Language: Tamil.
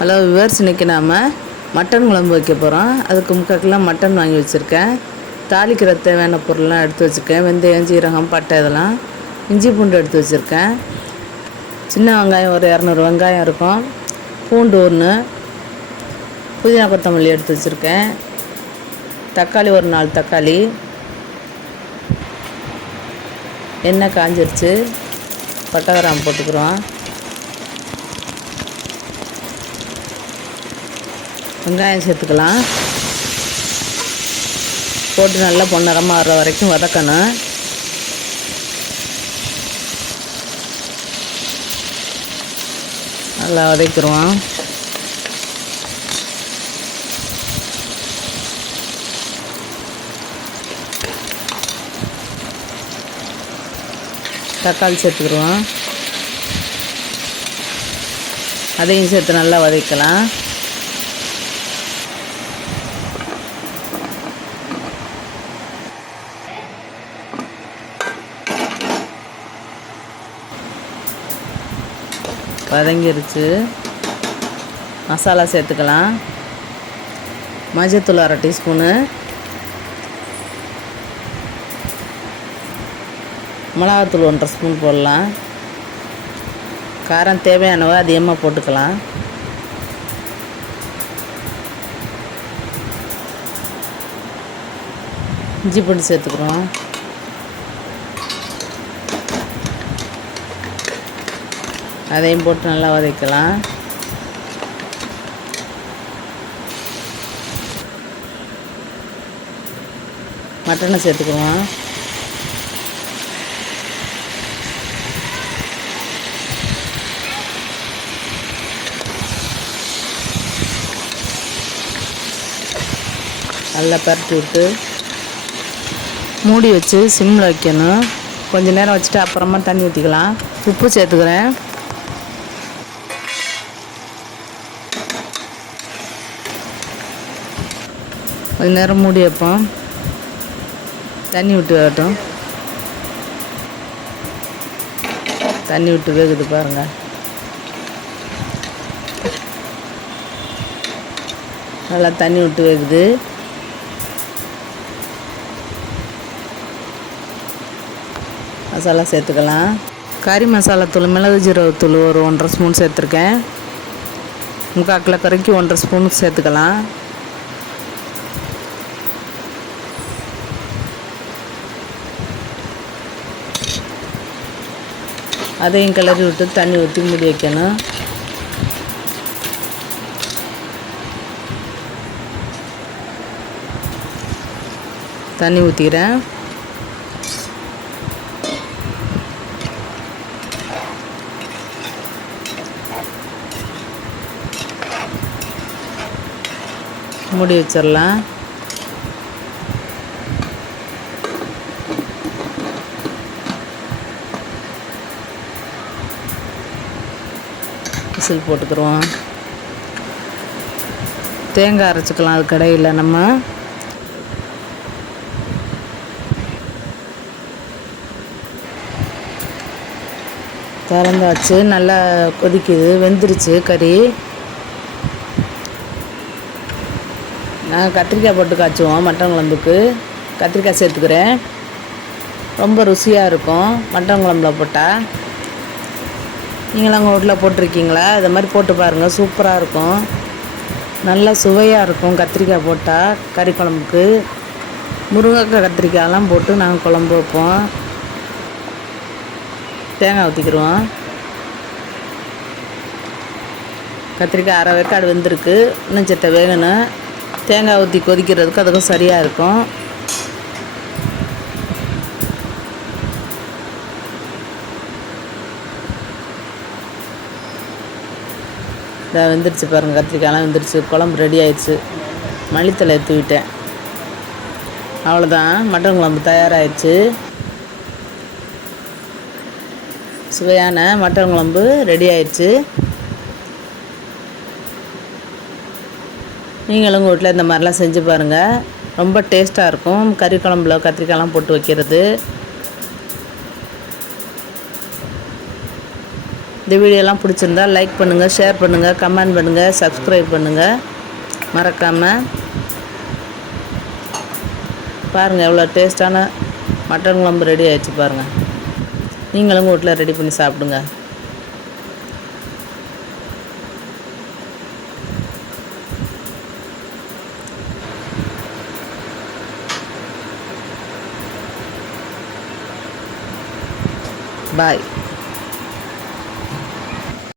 ஹலோ விவர்ஸ் இன்றைக்கி நாம் மட்டன் குழம்பு வைக்க போகிறோம் அதுக்கு முக்காக்கெல்லாம் மட்டன் வாங்கி வச்சுருக்கேன். தாளிக்கிற தேவையான பொருள்லாம் எடுத்து வச்சுருக்கேன். வெந்தயம் ஜீரகம் பட்டை இதெல்லாம். இஞ்சி பூண்டு எடுத்து வச்சுருக்கேன். சின்ன வெங்காயம் ஒரு இரநூறு வெங்காயம் இருக்கும். பூண்டு ஒன்று புதினா கொத்தமல்லி எடுத்து வச்சுருக்கேன். தக்காளி ஒரு நாலு தக்காளி. எண்ணெய் காஞ்சிருச்சு. பட்டை கிராம்பு போட்டுக்கிறோம். வெங்காயம் சேர்த்துக்கலாம். போட்டு நல்லா பொன்னரமாக வர்ற வரைக்கும் வதக்கணும். நல்லா வதக்கிடுவோம். தக்காளி சேர்த்துக்கிடுவோம். அதையும் சேர்த்து நல்லா வதக்கலாம். வதங்கிருச்சு. மசாலா சேர்த்துக்கலாம். மஞ்சத்தூள் அரை டீஸ்பூனு. மிளகாத்தூள் ஒன்றரை ஸ்பூன் போடலாம். காரம் தேவையானவ அதிகமாக போட்டுக்கலாம். இஞ்சி பூண்டு சேர்த்துக்கிறோம். அதையும் போட்டு நல்லா வதக்கலாம். மட்டனை சேர்த்துக்குவோம் நல்லா பரட்டி விட்டு மூடி வச்சு சிம்மில் வைக்கணும். கொஞ்சம் நேரம் வச்சுட்டு அப்புறமா தண்ணி ஊற்றிக்கலாம் உப்பு சேர்த்துக்கிறேன். கொஞ்ச நேரம் மூடி வைப்போம். தண்ணி விட்டு வரட்டும் தண்ணி விட்டு வேகுது பாருங்க. நல்லா தண்ணி விட்டு வேகுது. மசாலா சேர்த்துக்கலாம். கறி மசாலா தூள் மிளகு ஜீரகத்தூள் ஒரு ஒன்றரை ஸ்பூன் சேர்த்துருக்கேன். முக்கால் கிலோ கறிக்கு ஒன்றரை ஸ்பூன் சேர்த்துக்கலாம். அதையும் கிளறி விட்டு தண்ணி ஊற்றி மூடி வைக்கணும். தண்ணி ஊற்றிக்கிறேன் மூடி வச்சிடலாம். விசில் போட்டுக்கிறோம் தேங்காய் அரைச்சிக்கலாம் அது கடையில் நம்ம. திறந்தாச்சு நல்லா கொதிக்குது வெந்துருச்சு கறி. நான் கத்திரிக்காய் போட்டு காய்ச்சுவோம் மட்டன் குழம்புக்கு. கத்திரிக்காய் சேர்த்துக்கிறேன். ரொம்ப ருசியாக இருக்கும் மட்டன் குழம்புல போட்டால் நீங்களும் உங்கள் வீட்டில் போட்டிருக்கீங்களா? இதை மாதிரி போட்டு பாருங்கள் சூப்பராக இருக்கும். நல்லா சுவையாக இருக்கும் கத்திரிக்காய் போட்டால் கறி குழம்புக்கு. முருங்கைக்காய் கத்திரிக்காயெல்லாம் போட்டு நாங்கள் குழம்பு வைப்போம். தேங்காய் ஊற்றிக்கிடுவோம் கத்திரிக்காய் அரை வேக்காடு வெந்திருக்கு. இன்னும் சித்த வேகணும். தேங்காய் ஊற்றி கொதிக்கிறதுக்கு அதுக்கும் சரியாக இருக்கும். இதை வெந்துருச்சு பாருங்கள் கத்திரிக்காயெலாம் வெந்துருச்சு. குழம்பு ரெடி ஆயிடுச்சு. மல்லித்தலை தூவிட்டேன். அவ்வளோதான் மட்டன் குழம்பு தயாராகிடுச்சு சுவையான மட்டன் குழம்பு ரெடி ஆயிடுச்சு. நீங்களும் உங்கள் வீட்டில் இந்த மாதிரிலாம் செஞ்சு பாருங்கள் ரொம்ப டேஸ்ட்டாக இருக்கும். கறி குழம்புல கத்திரிக்காயெலாம் போட்டு வைக்கிறது. இந்த வீடியோலாம் பிடிச்சிருந்தா லைக் பண்ணுங்கள் ஷேர் பண்ணுங்கள் கமெண்ட் பண்ணுங்கள் சப்ஸ்கிரைப் பண்ணுங்கள் மறக்காமல் பாருங்கள் எவ்வளோ டேஸ்ட்டான மட்டன் குழம்பு ரெடி ஆகிடுச்சு பாருங்கள் நீங்களும் வீட்டில் ரெடி பண்ணி சாப்பிடுங்க. பாய்